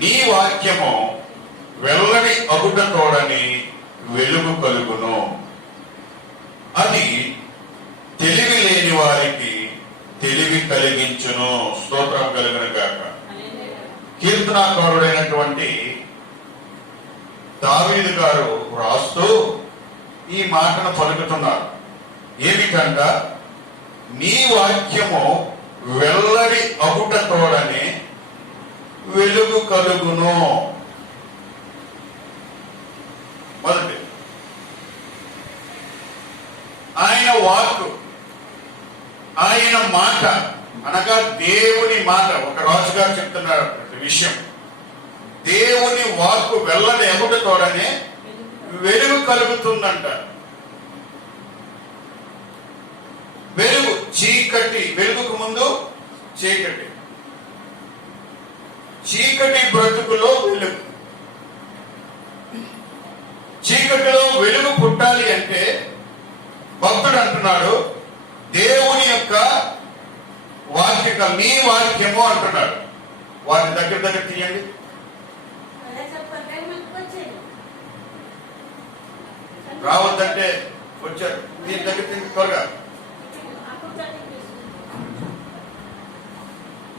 నీ వాక్యము వెల్లడి అగుట తోడని వెలుగు కలుగును. అది తెలివి లేని వారికి తెలివి కలిగించును. స్తోత్రం కలుగును గాక. కీర్తనాకారుడైనటువంటి దావీదు గారు రాస్తూ ఈ మాటను పలుకుతున్నారు. ఏమిటంట? నీ వాక్యము వెల్లడి అగుట తోడని వెలుగు కలుగును. మొదటి ఆయన వాక్కు, ఆయన మాట అనగా దేవుని మాట. ఒక రాజుగారు చెప్తున్నారు విషయం, దేవుని వాక్కు వెల్లడి అగుట తోడనే వెలుగు కలుగుతుందంట. వెలుగు, చీకటి, వెలుగుకు ముందు చీకటి, చీకటి బ్రతుకులో వెలుగు. చీకటిలో వెలుగు పుట్టాలి అంటే భక్తుడు అంటున్నాడు, దేవుని యొక్క వాక్య, నీ వాక్యము అంటున్నాడు. వారి దగ్గర తీయండి. రావద్దంటే వచ్చారు, దీని దగ్గర తిరిగి త్వరగా.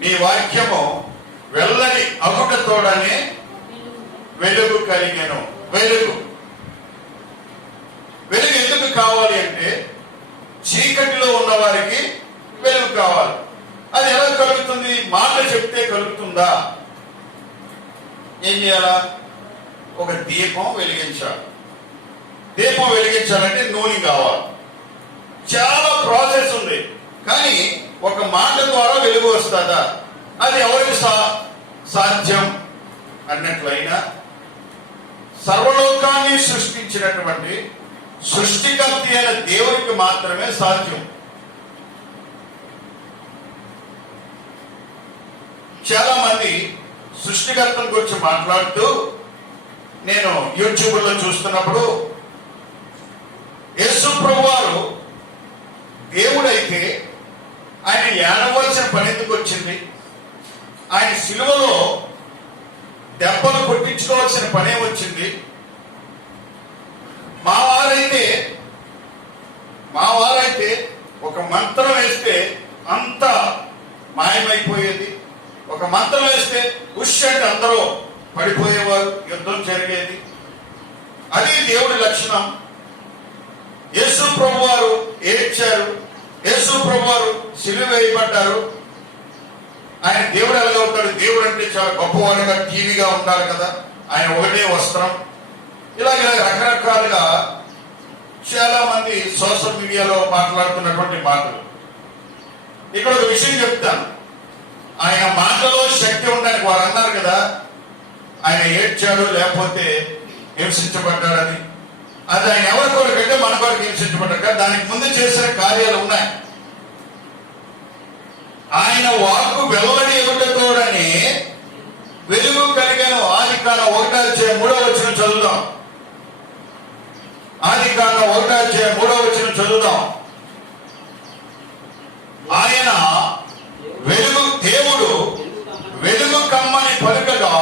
నీ వాక్యము వెల్లడి అగుట తోడనే వెలుగు కలిగెను. వెలుగు వెలుగు ఎందుకు కావాలి అంటే చీకటిలో ఉన్న వారికి వెలుగు కావాలి. అది ఎలా కలుగుతుంది? మాట చెప్తే కలుగుతుందా? ఏం చేయాలా? ఒక దీపం వెలిగించాలి. దీపం వెలిగించాలంటే నూనె కావాలి. చాలా ప్రాసెస్ ఉంది. కానీ ఒక మాట ద్వారా వెలుగు వస్తుందా? అది ఎవరికి సాధ్యం అన్నట్లయినా సర్వలోకాన్ని సృష్టించినటువంటి సృష్టికర్త అయిన దేవునికి మాత్రమే సాధ్యం. చాలా మంది సృష్టికర్తల గురించి మాట్లాడుతూ నేను యూట్యూబ్ లో చూస్తున్నప్పుడు, యేసు ప్రభువారు దేవుడైతే ఆయన ఏడవలసిన పని ఎందుకు వచ్చింది? ఆయన సిలువలో దెబ్బలు కొట్టించుకోవాల్సిన పనే వచ్చింది. మా వారైతే ఒక మంత్రం వేస్తే అంత మాయమైపోయేది. ఒక మంత్రం వేస్తే ఉష్ అంటే అందరూ పడిపోయేవారు, యుద్ధం జరిగేది. అది దేవుడి లక్షణం. యేసు ప్రభువారు ఏడ్చారు, యేసు ప్రభువారు సిలువ వేయబడ్డారు. ఆయన దేవుడు ఎలాగవుతాడు? దేవుడు అంటే చాలా గొప్పవారుగా, టీవీగా ఉండాలి కదా. ఆయన ఒకటే వస్త్రం. ఇలాగ రకరకాలుగా చాలా మంది సోషల్ మీడియాలో మాట్లాడుతున్నటువంటి మాటలు. ఇక్కడ ఒక విషయం చెప్తాను. ఆయన మాటలో శక్తి ఉండడానికి వారు అన్నారు కదా, ఆయన ఏడ్చాడు లేకపోతే హింసించబడ్డాడని. అది ఆయన ఎవరి కొరకంటే మన కొరకు హింసించబడ్డాడు. దానికి ముందు చేసిన కార్యాలు ఉన్నాయి. ఆయన వాక్కు వెల్లడి ఎగుటతోడని వెలుగు కలిగాను. ఆదికాండం 1:3 చదువుదాం. ఆదికాండం 1:3 చదువుదాం. ఆయన వెలుగు, దేవుడు వెలుగు కమ్మని పలుకగా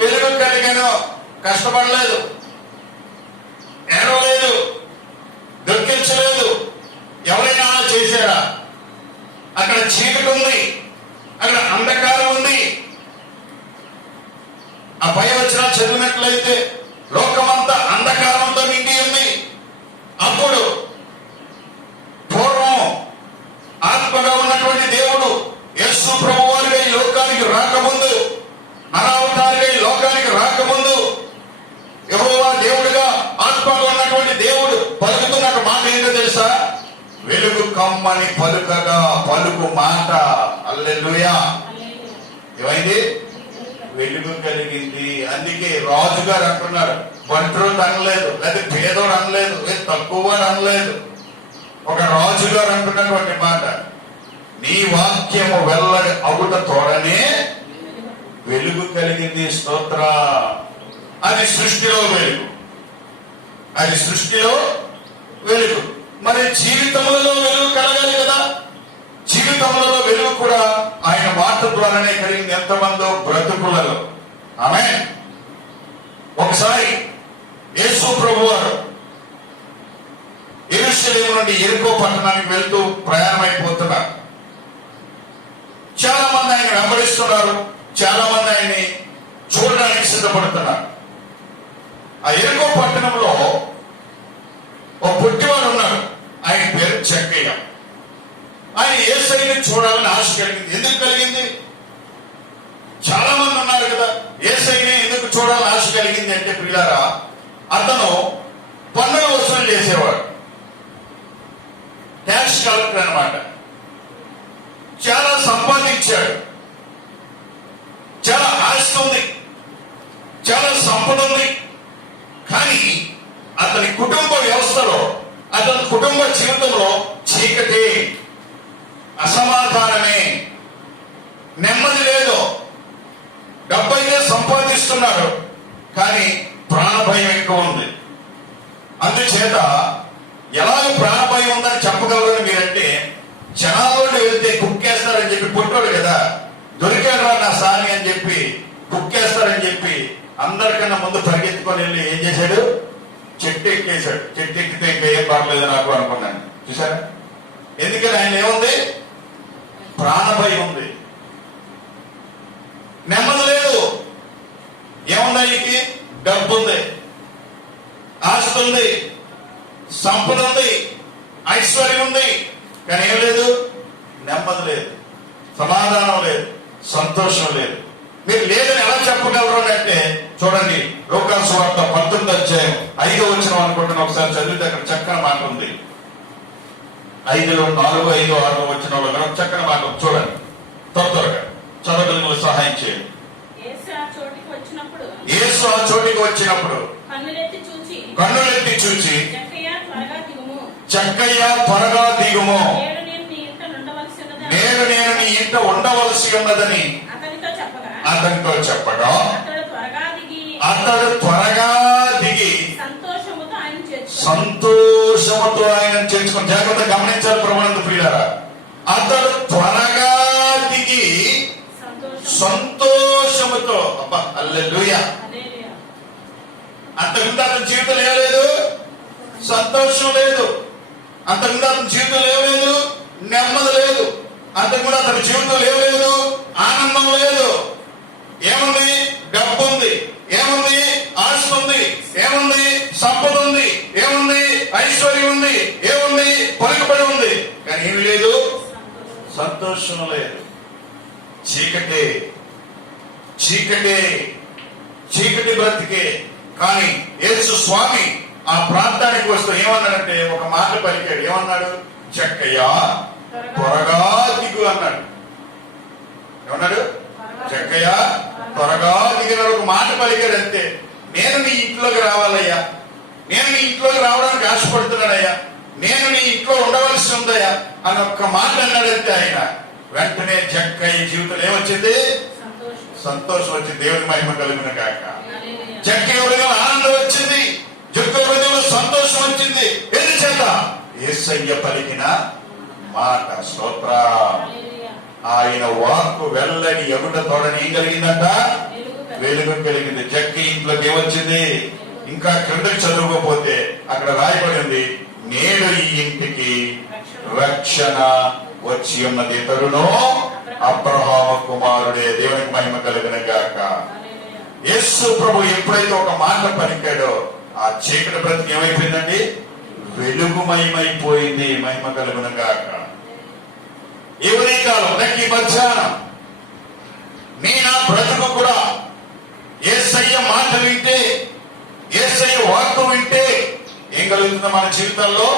వెలుగు కలిగాను. కష్టపడలేదు, ఏడవలేదు, దొరికించలేదు. ఎవరైనా చేశారా? అక్కడ చీకటి ఉంది, అక్కడ అంధకారం ఉంది. ఆ పై వచ్చిన చదివినట్లయితే లోకమంతా అంధకారంతో నిండి ఉంది. అప్పుడు పూర్వం ఆత్మగా ఉన్నటువంటి దేవుడు యేసు ప్రభువారుగా ఈ లోకానికి రాకముందు, నరావతారుగా ఈ లోకానికి రాకముందు, యెహోవా దేవుడిగా ఆత్మగా ఉన్నటువంటి దేవుడు పలుకుతున్న మాట ఏంటో తెలుసా? వెలుగు కమ్మని పలుకగా, పలుకు మాట. హల్లెలూయా. ఏమైంది? వెలుగు కలిగింది. అందుకే రాజుగారు అంటున్నారు, బంట్రోడు అనలేదు, లేదా పేదోడు అనలేదు, తక్కువ అనలేదు. ఒక రాజుగారు అంటున్నటువంటి మాట, నీ వాక్యము వెల్లడి అగుట తోడనే వెలుగు కలిగింది. స్తోత్ర. అది సృష్టిలో వెలుగు, అది సృష్టిలో వెలుగు. మరి జీవితంలో వెలుగు కలగాలి కదా. జీవితంలో వెలుగు కూడా ఆయన మాట ద్వారానే కలిగింది. ఎంతమందో బ్రతుకులలో ఆమేన్. ఒకసారి యేసు ప్రభువారు యెరూషలేము నుండి యెరికో పట్టణానికి వెళ్తూ ప్రయాణమైపోతున్నారు. చాలా మంది ఆయన వెంబడిస్తున్నారు, చాలా మంది ఆయన్ని చూడడానికి సిద్ధపడుతున్నారు. ఆ యెరికో పట్టణంలో ఒక పుట్టివాడు ఉన్నాడు, ఆయన పేరు జక్కయ్య. ఆయన యేసయ్యని చూడాలని ఆశ కలిగింది. ఎందుకు కలిగింది? చాలా మంది ఉన్నారు కదా, యేసయ్యని ఎందుకు చూడాలని ఆశ కలిగింది అంటే పిల్లారా, అతను పన్నుల వసూలు చేసేవాడు, ట్యాక్స్ కలెక్టర్ అన్నమాట. చాలా సంపాదించాడు, చాలా ఆస్తి ఉంది, చాలా సంపద ఉంది. కానీ అతని కుటుంబ వ్యవస్థలో, అతని కుటుంబ జీవితంలో చీకటి, అసమాధానమే, నెమ్మది లేదు. డబ్బైతే సంపాదిస్తున్నాడు, కానీ ప్రాణభయం ఎక్కువ ఉంది. అందుచేత ఎలాగ ప్రాణభయం ఉందని చెప్పగలరని మీరంటే, జనాల్లో వెళ్తే కుక్కేస్తారని చెప్పి పుట్టాడు కదా, దొరికాడు నా సాని అని చెప్పి కుక్కేస్తారని చెప్పి అందరికన్నా ముందు పరిగెత్తుకొని వెళ్ళి ఏం చేశాడు? చెట్టు ఎక్కేశాడు. చెట్టు ఎక్కితే ఇంకా ఏం పర్లేదు నాకు అనుకున్నాను. చూసారా? ఎందుకని ఆయన ఏముంది? ప్రాణభయం ఉంది, నెమ్మది లేదు. ఏముంది ఆయనకి? డబ్బు ఉంది, ఆస్తి ఉంది, సంపద ఉంది, ఐశ్వర్యం ఉంది, కానీ ఏం లేదు? నెమ్మది లేదు, సమాధానం లేదు, సంతోషం లేదు. మీరు లేదని ఎలా చెప్పగలరు అంటే చూడండి, లూకాసు సువార్త 19వ అధ్యాయం 5వ వచనం అనుకుంటున్నా, ఒకసారి చదివితే అక్కడ చక్కని మాట ఉంది. 5, 4, 5, 6 వచనంలో చక్కని మాట చూడండి. త్వరగా చదవగలిగిన సహాయం చేయండి. యేసు ఆ చోటికి వచ్చినప్పుడు కన్నులెత్తి చూచి జక్కయ్య త్వరగా దిగుము, నేను నీ ఇంట ఉండవలసి ఉన్నదని అతనితో చెప్పగా అతడు త్వరగా దిగి సంతోషముతో ఆయన చేర్చుకుని. జాగ్రత్త గమనించాలి ప్రభునందు ప్రియులారా. అతడు త్వరగా దిగి సంతోషముతో, అబ్బా హల్లెలూయా. అంతకుముందు అతని జీవితం ఏలేదు, సంతోషం లేదు. అంతకుముందు అతని జీవితం ఏలేదు, నెమ్మది లేదు. అంతకుముందు అతని జీవితం ఏలేదు, ఆనందం లేదు. ఏముంది? డబ్బు ఉంది, ఏముంది? ఆస్తి ఉంది, ఏముంది? సంపద ఉంది, ఏముంది? ఐశ్వర్యం ఉంది, ఏముంది? పలుకుబడి ఉంది, కానీ ఏమి లేదు? సంతోషం లేదు. చీకటే, చీకటే, చీకటి బ్రతికే. కానీ యేసు స్వామి ఆ ప్రాంతానికి వస్తూ ఏమన్నాడంటే ఒక మాట పలికాడు. ఏమన్నాడు? జక్కయ్య త్వరగా దిగు అన్నాడు. ఏమన్నాడు? జక్కయ్య త్వరగా దిగిన ఒక మాట పలికాడు అంతే. నేను నీ ఇంట్లోకి రావాలయ్యా, నేను నీ ఇంట్లోకి రావడానికి ఆశపడుతున్నాడయ్యా, నేను నీ ఇంట్లో ఉండవలసి ఉందయ్యా అని ఒక్క మాట అన్నాడంతే. ఆయన వెంటనే జక్కయ్య జీవితంలో ఏమొచ్చింది? సంతోషం వచ్చింది. దేవుడి మహిమ కలిగిన కాక. జక్కయ్య హృదయంలో ఆనందం వచ్చింది, జక్కయ్య హృదయంలో సంతోషం వచ్చింది. ఎందుచేత? యేసయ్య పలికిన మాట. స్తోత్ర. ఆయన వాక్కు వెల్లడి ఎగుట తోడని ఏం కలిగిందంట? వెలుగు కలిగింది. జక్కయ్య ఇంట్లోకి ఏమొచ్చింది? ఇంకా క్రిందకి చదువుకోపోతే అక్కడ రాయబడింది, నేడు ఈ ఇంటికి రక్షణ వచ్చి ఉన్నది ఇతరును అబ్రహాము కుమారుడే. దేవునికి మహిమ కలిగిన గాక. యేసు ప్రభు ఎప్పుడైతే ఒక మాట పలికాడో ఆ చీకటి బ్రతికి ఏమైపోయిందండి? వెలుగుమయమైపోయింది. మహిమ కలిగిన గాక. ఎవరి కాలం నక్కి మధ్యాహ్నం నీ నా బ్రతుకు కూడా యేసయ్య మాట వింటే, యేసయ్య వాక్కు వింటే ఏం కలుగుతుంది? మన జీవితంలో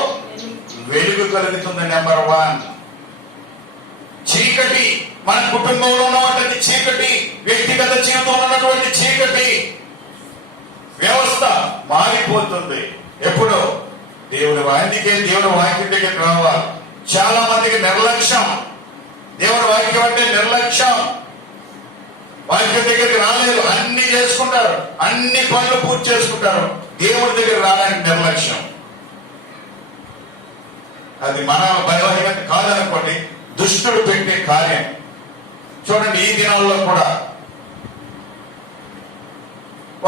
వెలుగు కలుగుతుంది. నెంబర్ 1. చీకటి మన కుటుంబంలో ఉన్నటువంటి చీకటి, వ్యక్తిగత జీవితంలో ఉన్నటువంటి చీకటి వ్యవస్థ మారిపోతుంది. ఎప్పుడు? దేవుని వాక్యం దగ్గరికి రావాలి. చాలా మందికి నిర్లక్ష్యం. దేవుని వాక్యం అంటే నిర్లక్ష్యం. వాక్యం దగ్గరికి రాలేదు, అన్ని చేసుకుంటారు, అన్ని పనులు పూర్తి చేసుకుంటారు. దేవుడి దగ్గర రావడానికి నిర్లక్ష్యం. అది మన బలహీనత కాదనుకోండి, దుష్టుడు పెట్టే కార్యం. చూడండి, ఈ దినాల్లో కూడా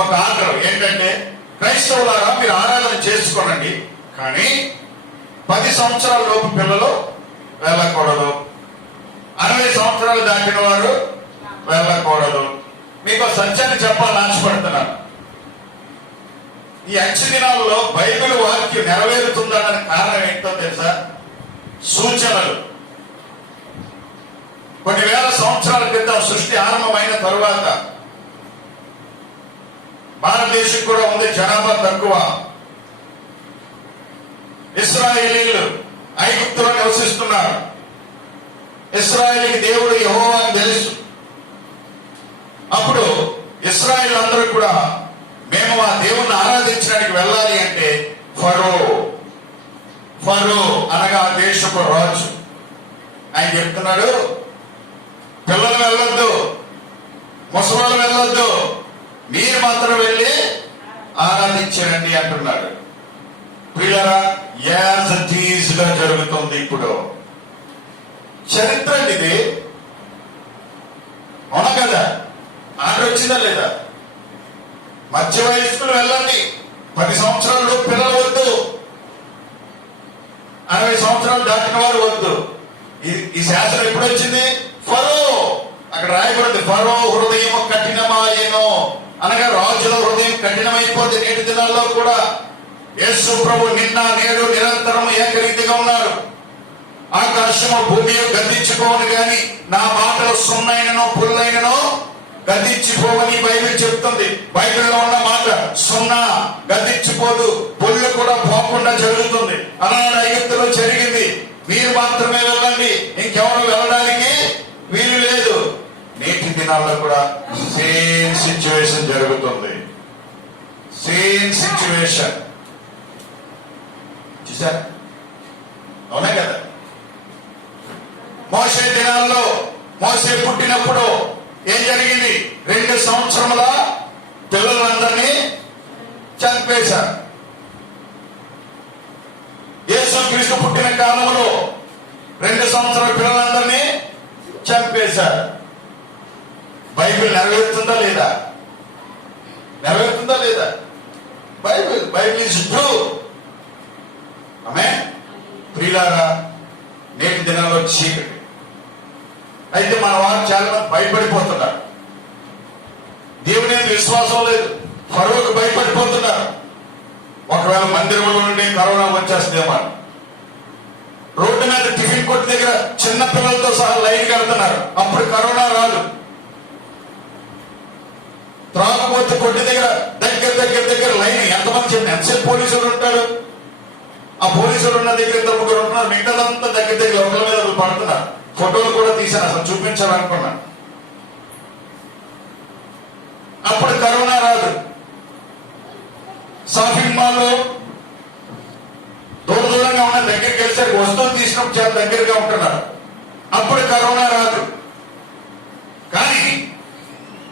ఒక ఆర్డర్ ఏంటంటే, క్రైస్తవులారా మీరు ఆరాధన చేసుకోనండి, కానీ 10 సంవత్సరాల లోపు పిల్లలు వెళ్ళకూడదు, 60 సంవత్సరాలు దాటిన వారు వెళ్ళకూడదు. మీకు సత్యాన్ని చెప్పాలని ఆశపడుతున్నాను. ఈ అంచె దినాల్లో బైబిల్ వాక్యం నెరవేరుతుందన్న కారణం ఏంటో తెలుసా? సూచనలు. కొన్ని వేల సంవత్సరాల క్రితం సృష్టి ఆరంభమైన తరువాత భారతదేశం కూడా ఉంది, జనాభా తక్కువ. ఇశ్రాయేలీయులు ఐగుప్తులో నివసిస్తున్నారు. ఇశ్రాయేలీకి దేవుడు యెహోవా అని తెలుసు. అప్పుడు ఇశ్రాయేల్ అందరూ కూడా మేము ఆ దేవుణ్ణి ఆరాధించడానికి వెళ్ళాలి అంటే ఫరో అనగా ఆ దేశపు రాజు ఆయన చెప్తున్నాడు, పిల్లలు వెళ్ళొద్దు, ముసలాళ్ళు వెళ్ళొద్దు, మీరు మాత్రం వెళ్ళి ఆరాధించండి అంటున్నాడు. పిల్లరా, యాజ్ ఇట్ ఈజ్ గా జరుగుతుంది. ఇప్పుడు చరిత్ర ఇది, అవునా కదా? ఆర్డర్ వచ్చిందా లేదా? మధ్య వయస్కులు వెళ్ళండి, 10 సంవత్సరాలు పిల్లలు వద్దు, 60 సంవత్సరాలు దాటిన వారు వద్దు. ఈ శాసనం ఎప్పుడు వచ్చింది? ఫరో, అక్కడ రాయబడింది, ఫరో హృదయం కఠినమాయేనో అనగా రాజుల హృదయం కఠినమైపోతే నేటి దినాల్లో కూడా యేసు ప్రభు నిన్న నేడు నిరంతరం ఏకరీతిగా ఉన్నారు. ఆకాశము భూమి గద్దించుకోవని గాని నా మాటలు సున్నైననో పుల్లైననో గద్దించిపోవని బైబిల్ చెప్తుంది. బైబిల్లో ఉన్న మాట సున్నా గద్దించిపోదు, పుల్లు కూడా పోకుండా జరుగుతుంది. అలాంటి ఐగుప్తులో జరిగింది. మీరు మాత్రమే వెళ్ళండి, ఇంకెవరు వెళ్ళడానికి వీలు లేదు. నేటి దినాల్లో కూడా సేమ్ సిచ్యువేషన్ జరుగుతుంది. సేమ్ సిచ్యువేషన్ చూసారా? అవునా కదా? మోషే దినాల్లో మోషే పుట్టినప్పుడు ఏం జరిగింది? 2 సంవత్సరముల పిల్లలందరినీ చంపేశారు. యేసుక్రీస్తు పుట్టిన కాలంలో 2 సంవత్సరాల పిల్లలందరినీ చంపేశారు. బైబిల్ నెరవేరుతుందా లేదా? నెరవేరుతుందా లేదా? Bible is true. ఆమేన్. ప్రియులారా, నేటి దినాల్లో చీకటి. అయితే మన వారు చాలా మంది భయపడిపోతున్నారు. దేవుని మీద విశ్వాసం లేదు, ఫరోకు భయపడిపోతున్నారు. ఒకవేళ మందిరంలో నుండి కరోనా వచ్చేస్తుందేమో. రోడ్డు మీద టిఫిన్ కొట్టు దగ్గర చిన్న పిల్లలతో సహా లైన్ కడుతున్నారు, అప్పుడు కరోనా రాదు. త్రాగుబోతు కొట్టు దగ్గర లైన్ ఎంతమంది చెప్పిన ఎంతసేపు పోలీసులు ఉంటాడు? ఆ పోలీసులు ఉన్న దగ్గర 2 3 ఉంటున్నారు, మిగతాదంతా దగ్గర ఒకరి మీద పడుతున్నారు. ఫోటోలు కూడా తీశాను, అసలు చూపించాలనుకున్నా. అప్పుడు కరోనా రాదు. షాపింగ్ మాల్లో దూరంగా ఉన్న దగ్గరికి వెళ్ళేసరికి వస్తువులు తీసినప్పుడు చాలా దగ్గరగా ఉంటున్నారు, అప్పుడు కరోనా రాదు. కానీ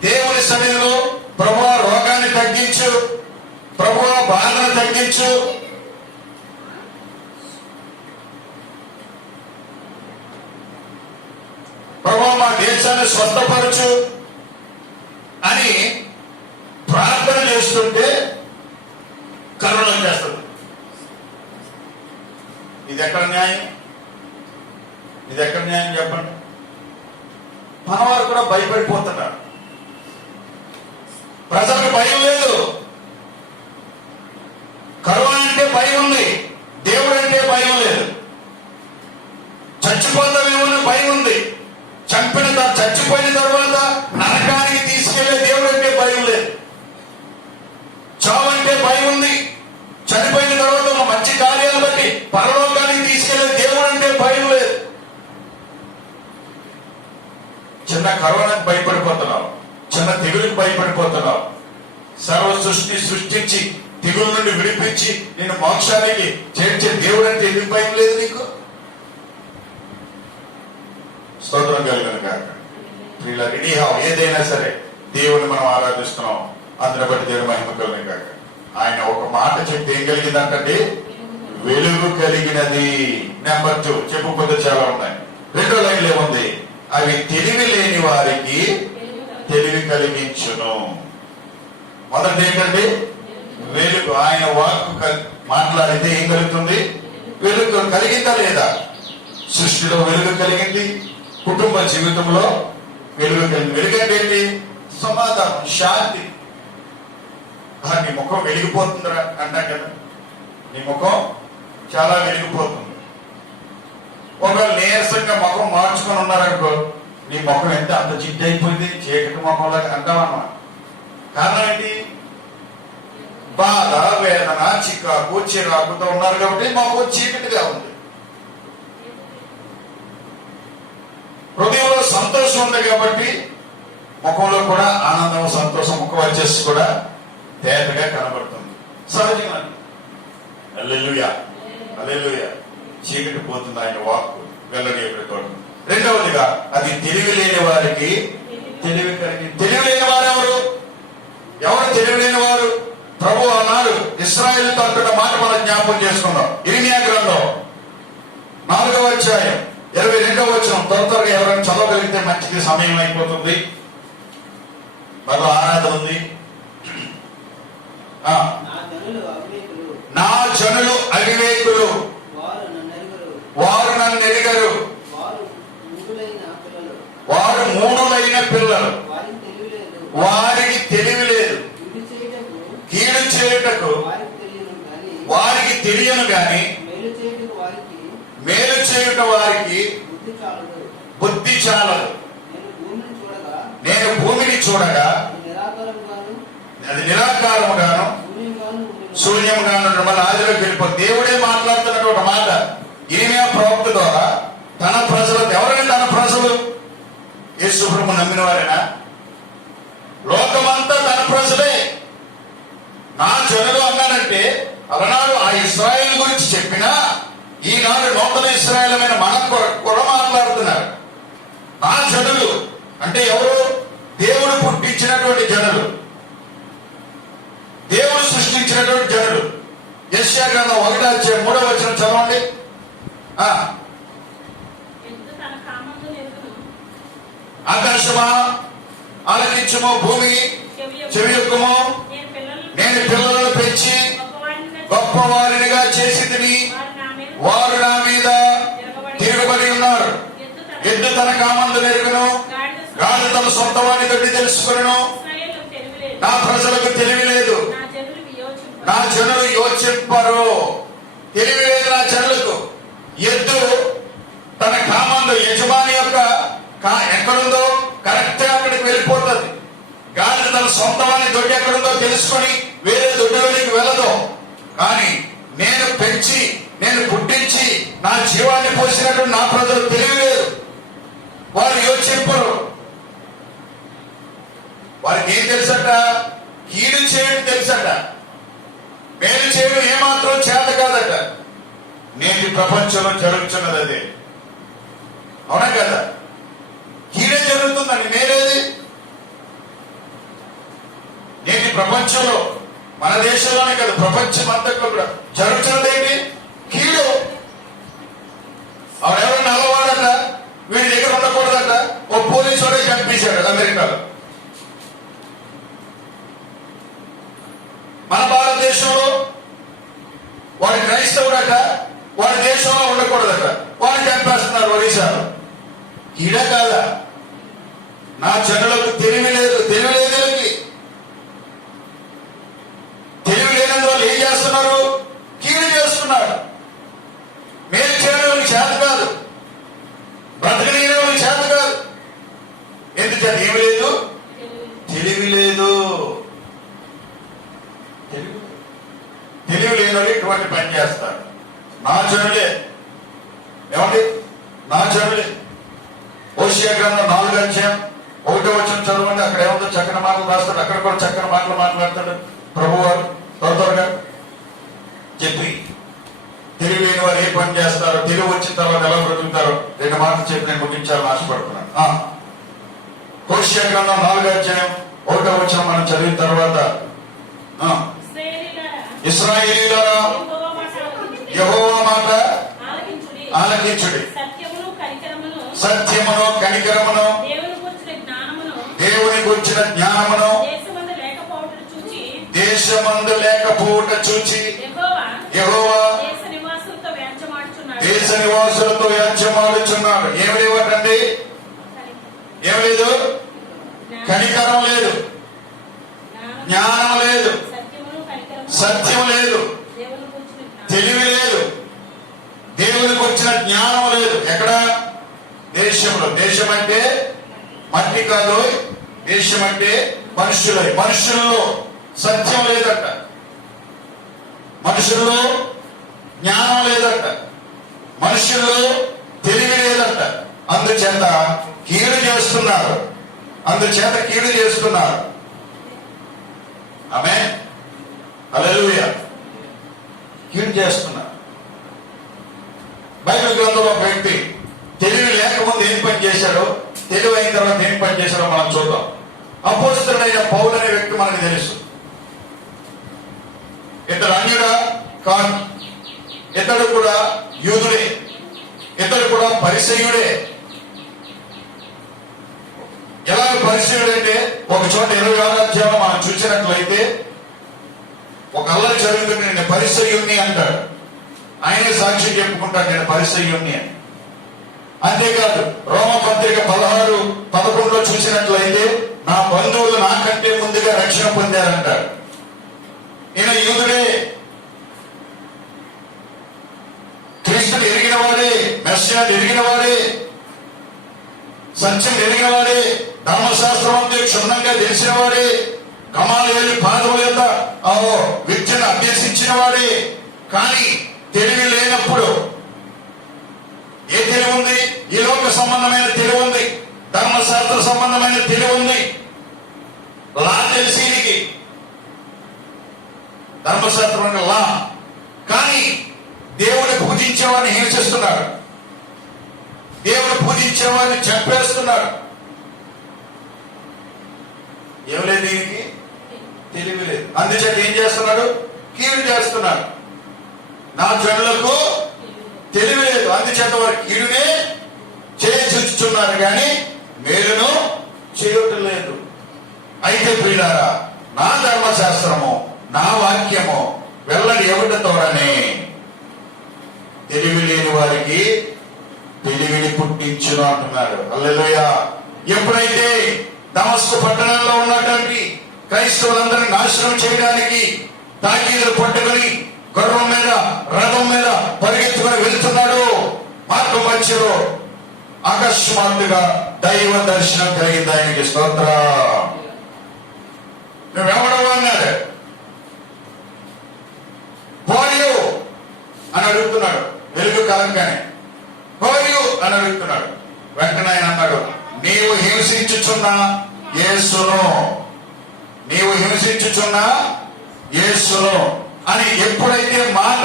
దేవుని సన్నిధిలో ప్రభువా రోగాన్ని తగ్గించు, ప్రభువా బాధను తగ్గించు, ప్రభువా మా దేశాన్ని స్వస్థపరచు అని ప్రార్థన చేస్తుంటే కరోనా చేస్తుంది. ఇది ఎక్కడ న్యాయం? ఇది ఎక్కడ న్యాయం చెప్పండి? మనవారు కూడా భయపడిపోతున్నారు. ప్రజలకు భయం లేదు. కరోనా అంటే భయం ఉంది, దేవుడు అంటే భయం లేదు. చచ్చిపోతామేమో భయం ఉంది, చచ్చిపోయిన తర్వాత నరకానికి తీసుకెళ్లే దేవుడు అంటే భయం లేదు. చావు అంటే భయం ఉంది, చనిపోయిన తర్వాత మంచి కార్యాలు బట్టి పరలోకానికి తీసుకెళ్లే దేవుడు అంటే భయం లేదు. చిన్న కరోనాకు భయపడిపోతున్నాం, చిన్న తెగులకు భయపడిపోతున్నాం. సర్వ సృష్టించి తెగుల నుండి విడిపించి నేను మోక్షానికి చేర్చే దేవుడు అంటే ఎందుకు భయం లేదు నీకు? స్తోత్రం కలిగిన కాక ఇలా రెడీ ఏదైనా సరే దేవుని మనం ఆరాధిస్తున్నాం, అందుని బట్టి దేవుని మహిమ కలిగిన కాక. ఆయన ఒక మాట చెప్తే ఏం కలిగిందంటే వెలుగు కలిగినది. నెంబర్ 2 చెప్పుకుంటే చాలా ఉన్నాయి. 2వ లైన్లో ఏముంది? అవి తెలివి లేని వారికి తెలివి కలిగించును. మొదటి ఏంటంటే వెలుగు. ఆయన వాక్కు మాట్లాడితే ఏం కలుగుతుంది? వెలుగు కలిగిందా లేదా? సృష్టిలో వెలుగు కలిగింది, కుటుంబ జీవితంలో వెలుగు కలిగింది. వెలుగు అంటే ఏంటి? సమాధానం, శాంతి. నీ ముఖం వెలిగిపోతుందిరా అంటా కదా, నీ ముఖం చాలా వెలిగిపోతుంది. ఒకవేళ నీరసంగా ముఖం మార్చుకొని ఉన్నారనుకో, నీ ముఖం ఎంత అంత జిడ్డు అయిపోయింది, చీకటి ముఖంలాగా అంటామన్నమాట. కారణం ఏంటి? బాధ, వేదన, చికాకు, చిరాకుతో ఉన్నారు కాబట్టి ముఖం చీకటిగా ఉంది. హృదయంలో సంతోషం ఉంది కాబట్టి ముఖంలో కూడా ఆనందం, సంతోషం, ముఖం వచ్చేసి కూడా తేటగా కనబడుతుంది. సహజంగా హల్లెలూయా, హల్లెలూయా. చీకటి పోతుంది ఆయన వాక్కు వెళ్ళలేకపోతే. రెండవదిగా అది తెలివి లేని వారికి తెలివి కలిగి. తెలివి లేని వారు ఎవరు? ఎవరు తెలివి లేని వారు? ప్రభు అన్నారు, ఇశ్రాయేలుతో అంటున్న మాట మనం జ్ఞాపకం చేసుకుందాం. ఇర్మియా గ్రంథం 4వ అధ్యాయం 22వ వచనం. త్వరగా ఎవరైనా చదవగలిగితే మంచిది, సమయం అయిపోతుంది, మరో ఆరాధన ఉంది. నా జనులు అవివేకులు, వారు నన్ను ఎరుగరు, వారు మూఢులైన పిల్లలు, వారికి తెలివి లేదు, కీడు చేయుటకు వారికి తెలియను గాని మేలు చేయుట వారికి బుద్ధి చాలదు. నేను భూమిని చూడగా అది నిరాకారముగాను శూన్యముగాను మన ఆదిలోకి వెళ్ళిపో. దేవుడే మాట్లాడుతున్నటువంటి మాట ఇర్మియా ప్రవక్త ద్వారా తన ప్రజలకు. ఎవరైనా తన ప్రజలు యేసు ప్రభువు నమ్మిన వారేనా? లోకమంతా తన ప్రజలే. నా జనులు అన్నాడంటే అలనాడు ఆ ఇశ్రాయేలు గురించి చెప్పినా ఈనాడు నూతన ఇశ్రాయేలమైన మన కూడా మాట్లాడుతున్నారు. నా జనులు అంటే ఎవరు? దేవుడు పుట్టించినటువంటి జనులు, దేవుడు సృష్టించినటువంటి జనులు. యెషయా గ్రంథం 1వ అధ్యాయం 3వ వచనం చదవండి. ఆకాశమా ఆలకించుము, భూమి చెవియొక్కుము, నేను పిల్లలను పెంచి గొప్పవారినిగా చేసి తిని వారు నా మీద తిరుగుబడి ఉన్నారు. ఎద్దు తన కామందు నెరుగును, గాడి తన సొంత వారిని గడ్డి తెలుసుకును. నా ప్రజలకు తెలివి లేదు, నా జనులు యోచింపరు. తెలివి లేదు నా జనులకు. ఎద్దు తన కామందు యజమాని యొక్క ఎక్కడుందో కరెక్ట్ గా అక్కడికి వెళ్ళిపోతుంది. గాడి తన సొంత వారిని దొడ్డి ఎక్కడుందో తెలుసుకొని వేరే దొడ్డిలోనికి వెళ్ళదు. కానీ నేను పెంచి, నేను పుట్టించి నా జీవాన్ని పోసినట్టు నా ప్రజలు తెలివి లేదు, వారు యోచింపరు. వారికి ఏం తెలుసట? కీడు చేయడం తెలుసట, మేలు చేయడం ఏమాత్రం చేత కాదట. నేటి ప్రపంచంలో జరుగుతున్నది అదే. అవునా కదా? కీడే జరుగుతుందండి, మేలేది? నేటి ప్రపంచంలో, మన దేశంలోనే కాదు ప్రపంచం అంతట్లో కూడా జరుగుతున్నది ఏంటి? కీడు. ఎవరైనా నల్లవాడట, వీడి దగ్గర ఉండకూడదట, ఓ పోలీసు వాడే చంపేశాడు అమెరికాలో. మన భారతదేశంలో వాడి క్రైస్తవుడట, వాడి దేశంలో ఉండకూడదట, వాడిని చంపేస్తున్నారు ఒరిస్సాలో. కీడ కాదా? నా జనులకు తెలివి లేదు. తెలివి లేదు. తెలివి లేనందువల్ల ఏం చేస్తున్నారు? కీడు చేస్తున్నారు. మేలు చేయడం చేత కాదు, బ్రతకలేని చేత కాదు. ఎందుకంటే ఏమి లేదు? తెలివి లేదు. తెలివి లేని వాళ్ళు ఇటువంటి పని చేస్తారు. నా జనులే. ఏమండి? నా జనులే. హోషేయ గ్రంథం 4వ అధ్యాయం 1వ వచనం చదవండి. అక్కడ ఏముందో చక్కని మాటలు రాస్తాడు. అక్కడ కూడా చక్కని మాటలు మాట్లాడతాడు ప్రభు వారు. త్వరగా చెప్పి తెలివి లేని వారు ఏ పని చేస్తారో, తెలివి వచ్చిన తర్వాత ఎలా బ్రతుకుతారో 2 మాటలు చెప్పి నేను ముగించాలని ఆశపడుతున్నాను. హోషేయ గ్రంథం 4వ అధ్యాయం 1వ వచనం మనం చదివిన తర్వాత, ఇశ్రాయేలీయులారా యెహోవా మాట ఆలకించుడి, సత్యమును కనికరమును దేవుని గురించిన జ్ఞానమును దేశమందు లేకపోవుట చూచి యెహోవా దేశ నివాసులతో వ్యాజ్యమాడుచున్నాడు. ఏమి లేవటండి? ఏమి లేదు? కనికరం లేదు, జ్ఞానం లేదు, సత్యం లేదు, తెలివి లేదు, దేవునికి వచ్చిన జ్ఞానం లేదు. ఎక్కడ? దేశంలో. దేశం అంటే మట్టి కాదు, దేశం అంటే మనుషులే. మనుషుల్లో సత్యం లేదట, మనుషుల్లో జ్ఞానం లేదట, మనుషుల్లో తెలివి లేదట. అందుచేత కీడు చేస్తున్నారు, అందుచేత కీడు చేస్తున్నారు. ఆమేన్, హల్లెలూయా. కీడు చేస్తున్నారు. బైబిల్ గ్రంథంలో ఒక వ్యక్తి తెలివి లేకముందు ఏం పని చేశాడో, తెలివి అయిన తర్వాత ఏం పని చేశాడో మనం చూద్దాం. అపోస్తలుడైన పౌలు అనే వ్యక్తి మనకు తెలుసు. ఇతడు అన్యుడా కాదు, ఇతడు కూడా యూదుడే, ఇతడు కూడా పరిసయ్యుడే. ఎలా పరిసయ్యుడు అంటే, ఒక చోట 26వ అధ్యాయంలో మనం చూసినట్లయితే ఒక అల్లరి జరుగుతుంది, నేను పరిసయ్యుణ్ణి అంటాడు. ఆయనే సాక్షి చెప్పుకుంటాడు, నేను పరిసయ్యుణ్ణి అని. అంతేకాదు రోమపత్రిక 16:11 చూసినట్లయితే నా బంధువులు నాకంటే ముందుగా రక్షణ పొందారంటాడు. ఈయన యూదుడే, క్రీస్తుని ఎరిగిన వాడే, మెస్సియాను ఎరిగిన వాడే, సత్యం ఎరిగిన వాడే, ధర్మశాస్త్రం అంటే క్షుణ్ణంగా తెలిసిన వాడే, గమాలియేలు పాదముల యొక్క విద్యను అభ్యసించిన వాడే. కానీ తెలివి లేనప్పుడు ఏ తెలివి ఉంది? ఈ లోక సంబంధమైన తెలివి ఉంది, ధర్మశాస్త్ర సంబంధమైన తెలివి ఉంది. లా తెలిసి ధర్మశాస్త్రం లా, కానీ దేవుని పూజించేవాడిని హింసిస్తున్నాడు, దేవుని పూజించేవాడిని చంపేస్తున్నాడు. ఏం లేదు, దీనికి తెలివి లేదు. అందుచేత ఏం చేస్తున్నాడు? కీడు చేస్తున్నాడు. నా జనులకు తెలివి లేదు, అందుచేత వారు కీడునే చేయుచున్నారు కానీ మేలును చేయటం లేదు. అయితే ప్రియులారా, నా ధర్మశాస్త్రము, నా వాక్యము వెల్లడి ఎవరితోడనే తెలివి లేని వారికి తెలివిని పుట్టించును అంటున్నాడు. హల్లెలూయా. ఎప్పుడైతే దమస్కు పట్టణంలో ఉన్నటువంటి క్రైస్తవులందరినీ నాశనం చేయడానికి తాకీదులు పట్టుకొని గుర్రం మీద, రథం మీద పరిగెత్తుకుని వెళ్తున్నాడు, మార్గం మధ్యలో అకస్మాత్తుగా దైవ దర్శనం కలిగింది. ఆయనకి స్తోత్రం. నువ్వెవడవు అన్నాడు. హోరియు అని అడుగుతున్నాడు, వెలుగు కాలంగానే హోరియు అని అడుగుతున్నాడు. వెంటనే ఆయన అన్నాడు, నీవు హింసించుచున్న యేసును, నీవు హింసించుచున్న యేసును అని ఎప్పుడైతే మాట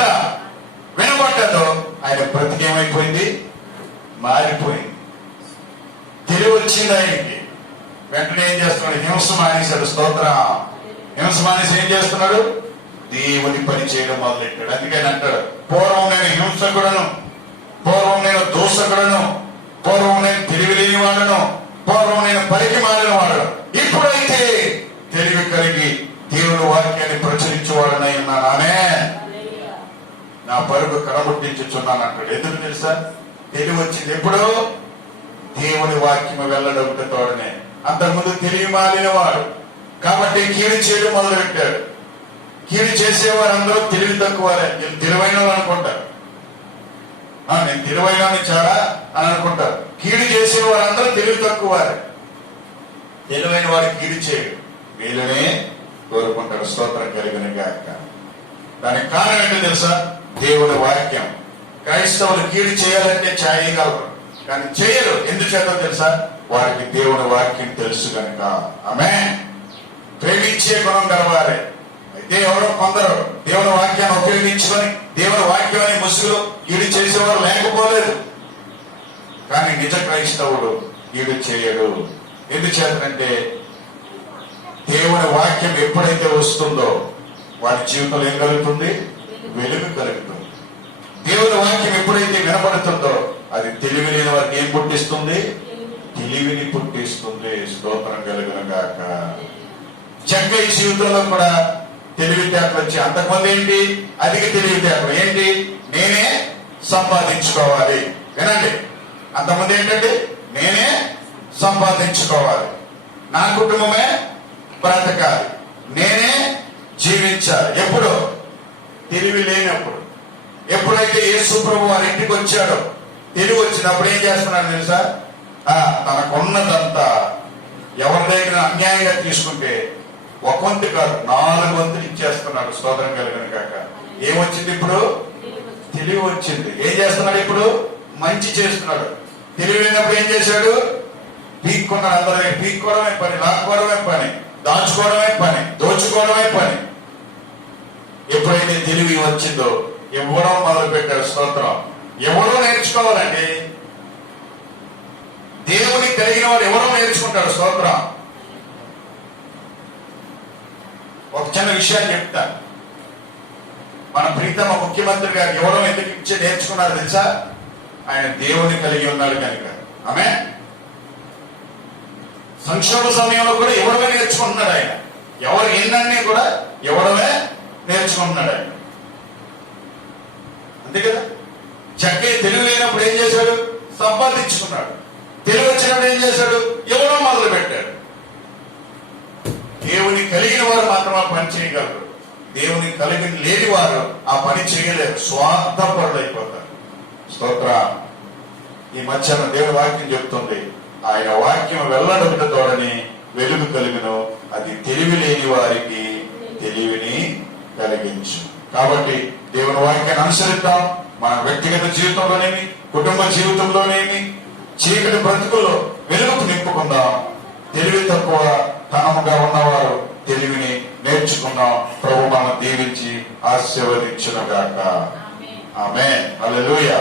వినబడ్డదో ఆయన బ్రతికేమైపోయింది? మారిపోయింది. తెలివి వచ్చింది ఆయనకి. వెంటనే ఏం చేస్తున్నాడు? హింస మానేశాడు. స్తోత్రం. హింస మానేసి ఏం చేస్తున్నాడు? దేవుని పని చేయడం మొదలెట్టాడు. అందుకని అంటాడు, పూర్వం నేను హింసకుడను, పూర్వం నేను దూషకుడను, పూర్వం నేను తెలివి లేని వాడను, పూర్వం నేను పలికి మారిన వాడు, ఇప్పుడైతే తెలివి కలిగి దేవుని వాక్యాన్ని ప్రచురించేవాడనై ఉన్నాను. ఆమేన్. నా పరుగు కడముట్టించుచున్నాను అంటాడు. ఎందుకు తెలుసా? తెలివి వచ్చింది ఎప్పుడు? దేవుని వాక్యము వెల్లడవుతోడనే. అంతకుముందు తెలివి మాలిన వాడు కాబట్టి కీడు చేయడం మొదలు పెట్టాడు. కీడు చేసేవారు అందరూ తెలివి తక్కువారే. నేను తెలివైన అనుకుంటారు, నేను తెలివైన చాలా అని అనుకుంటారు. కీడు చేసేవారు అందరూ తెలివి తక్కువారే. తెలివైన వాడు కీడు చేయడు, వీళ్ళనే కోరుకుంటారు. స్తోత్రం కలిగిన గాక. దానికి కారణం ఏంటో తెలుసా? దేవుని వాక్యం. క్రైస్తవులు కీడు చేయాలంటే చేయగలరు, కానీ చేయరు. ఎందుచేతో తెలుసా? వారికి దేవుని వాక్యం తెలుసు కనుక. ఆమేన్. ప్రేమించే గుణం గలవారే. అయితే ఎవరో కొందరు దేవుని వాక్యాన్ని ఉపయోగించుకొని దేవుని వాక్యాన్ని ముసుగులో కీడు చేసేవారు లేకపోలేదు. కానీ నిజ క్రైస్తవుడు కీడు చేయడు. ఎందుచేతంటే దేవుని వాక్యం ఎప్పుడైతే వస్తుందో వారి జీవితంలో ఏం కలుగుతుంది? వెలుగు కలుగుతుంది. దేవుని వాక్యం ఎప్పుడైతే వినపడుతుందో అది తెలివి లేని వారికి ఏం పుట్టిస్తుంది? తెలివిని పుట్టిస్తుంది. స్తోత్రం కలుగును గాక. జగ్గయ్య జీవితంలో కూడా తెలివితేటలు వచ్చి, అంతకుముందు ఏంటి? అధిక తెలివితేటలు ఏంటి? నేనే సంపాదించుకోవాలి. వినండి, అంతకుముందు ఏంటంటే నేనే సంపాదించుకోవాలి, నా కుటుంబమే బ్రతకాలి, నేనే జీవించాలి. ఎప్పుడు? తెలివి లేనప్పుడు. ఎప్పుడైతే యేసు ప్రభు వారి ఇంటికి వచ్చాడో, తెలివి వచ్చినప్పుడు ఏం చేస్తున్నాడు తెలుసా? తనకున్నదంతా ఎవరి దగ్గర అన్యాయంగా తీసుకుంటే ఒక వంతు కాదు 4 వంతులు ఇచ్చేస్తున్నాడు. స్తోత్రం కలిగిన కాక. ఏమొచ్చింది ఇప్పుడు? తెలివి వచ్చింది. ఏం చేస్తున్నాడు ఇప్పుడు? మంచి చేస్తున్నాడు. తెలివి లేనప్పుడు ఏం చేశాడు? పీక్కున్నాడు. అందరూ పీక్కోవడమే పని, లాక్కోవడమే పని, దాచుకోవడమే పని, దోచుకోవడమే పని. ఎప్పుడైతే తెలివి వచ్చిందో ఇవ్వడం మొదలు పెట్టాడు. స్తోత్రం. ఎవరో నేర్చుకోవాలండి. దేవుని కలిగిన వాడు ఎవరో నేర్చుకుంటాడు. స్తోత్రం. ఒక చిన్న విషయాన్ని చెప్తాను. మన ప్రీతమ ముఖ్యమంత్రి గారు ఎవరో ఎందుకు ఇచ్చి నేర్చుకున్నారు తెలుసా? ఆయన దేవుని కలిగి ఉన్నాడు కనుక. ఆమె సంక్షోభ సమయంలో కూడా ఎవడమే నేర్చుకుంటున్నాడు ఆయన. ఎవరు ఎన్నన్నీ కూడా ఎవడమే నేర్చుకుంటున్నాడు ఆయన. అంతే కదా. చక్కగా తెలివి లేనప్పుడు ఏం చేశాడు? సంపాదించుకున్నాడు. తెలివి వచ్చినప్పుడు ఏం చేశాడు? ఎవరో మొదలు పెట్టాడు. దేవుని కలిగిన వారు మాత్రమే పని చేయగలరు. దేవుని కలిగి లేని వారు ఆ పని చేయలేరు. స్వార్థపరులు అయిపోతారు. స్తోత్ర. ఈ మధ్యాహ్నం దేవుని వాక్యం చెప్తుంది, ఆయన వాక్యం వెల్లడొకటి తోడని వెలుగు కలిగిను, అది తెలివి లేని వారికి తెలివిని కలిగించు. కాబట్టి దేవుని వాక్యాన్ని అనుసరిద్దాం. మన వ్యక్తిగత జీవితంలోనేమి, కుటుంబ జీవితంలోనేమి, చీకటి బ్రతుకుల్లో వెలుగుకు నింపుకుందాం. తెలివి తక్కువ తనముగా ఉన్నవారు తెలివిని నేర్చుకుందాం. ప్రభు మనం దీవించి ఆశీర్వదించును గాక. ఆమేన్. హల్లెలూయా.